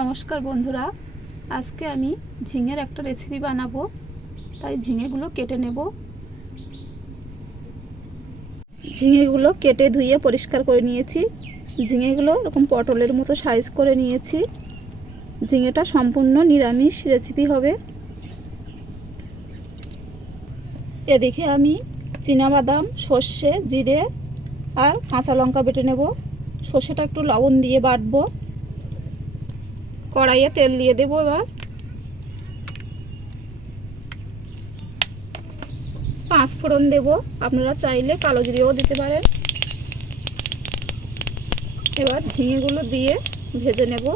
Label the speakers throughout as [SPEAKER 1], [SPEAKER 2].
[SPEAKER 1] নমস্কার বন্ধুরা। আজকে আমি ঝিঙের একটা রেসিপি বানাবো। তাই ঝিঙেগুলো কেটে নেব। ঝিঙেগুলো কেটে ধুয়ে পরিষ্কার করে নিয়েছি। ঝিঙেগুলো এরকম পটলের মতো সাইজ করে নিয়েছি। ঝিঙেটা সম্পূর্ণ নিরামিষ রেসিপি হবে। এদিকে আমি বাদাম সর্ষে, জিরে আর কাঁচা লঙ্কা বেটে নেব। সর্ষেটা একটু লবণ দিয়ে বাটবো। কড়াইয়ে তেল দিয়ে দেবো এবার। পাঁচ ফোড়ন দেব। আপনারা চাইলে কালো জিরেও দিতে পারেন। এবার ঝিঙেগুলো দিয়ে ভেজে নেব।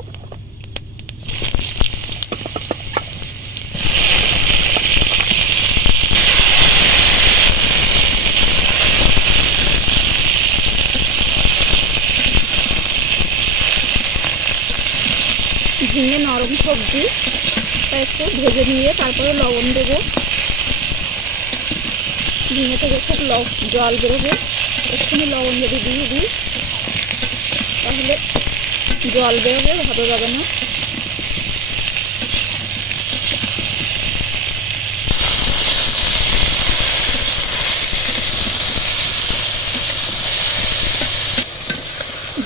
[SPEAKER 1] ঝিঙে নরম সবজি একটু ভেজে নিয়ে তারপরে লবণ দেব। ঝিঙে থেকে খুব জল বেরোবে একটুখানি লবণ যদি দিয়ে দিই, তাহলে জল বেরোবে, ভালো যাবে না।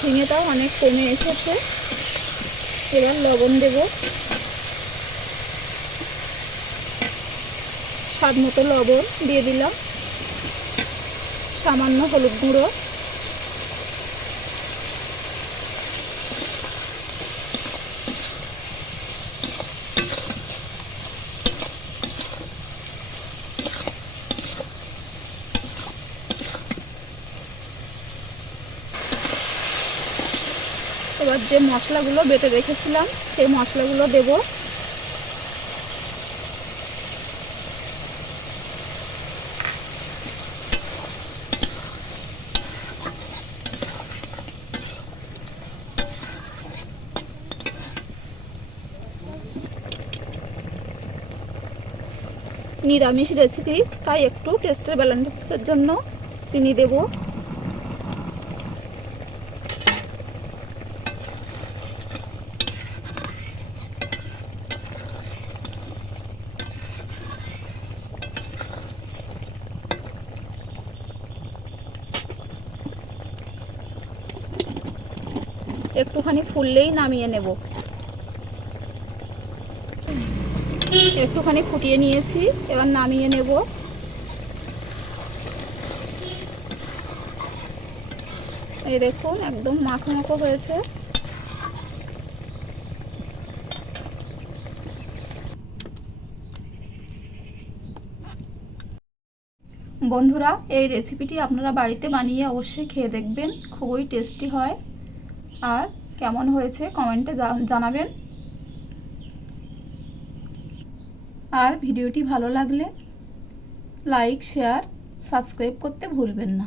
[SPEAKER 1] ঝিঙেটাও অনেক কমে এসেছে। এবার লবণ দেব। স্বাদ মতো লবণ দিয়ে দিলাম। সামান্য হলুদ গুঁড়ো। এবার যে মশলাগুলো বেটে রেখেছিলাম, সেই মশলাগুলো দেব। নিরামিষ রেসিপি তাই একটু টেস্টের ব্যালেন্সের জন্য চিনি দেবো। একটুখানি ফুললেই নামিয়ে নেব। একটুখানি ফুটিয়ে নিয়েছি, এবার নামিয়ে নেব। এই দেখুন, একদম মাখো মাখো হয়েছে। বন্ধুরা, এই রেসিপিটি আপনারা বাড়িতে বানিয়ে অবশ্যই খেয়ে দেখবেন, খুবই টেস্টি হয়। আর কেমন হয়েছে কমেন্টে জানাবেন। আর ভিডিওটি ভালো লাগলে লাইক, শেয়ার, সাবস্ক্রাইব করতে ভুলবেন না।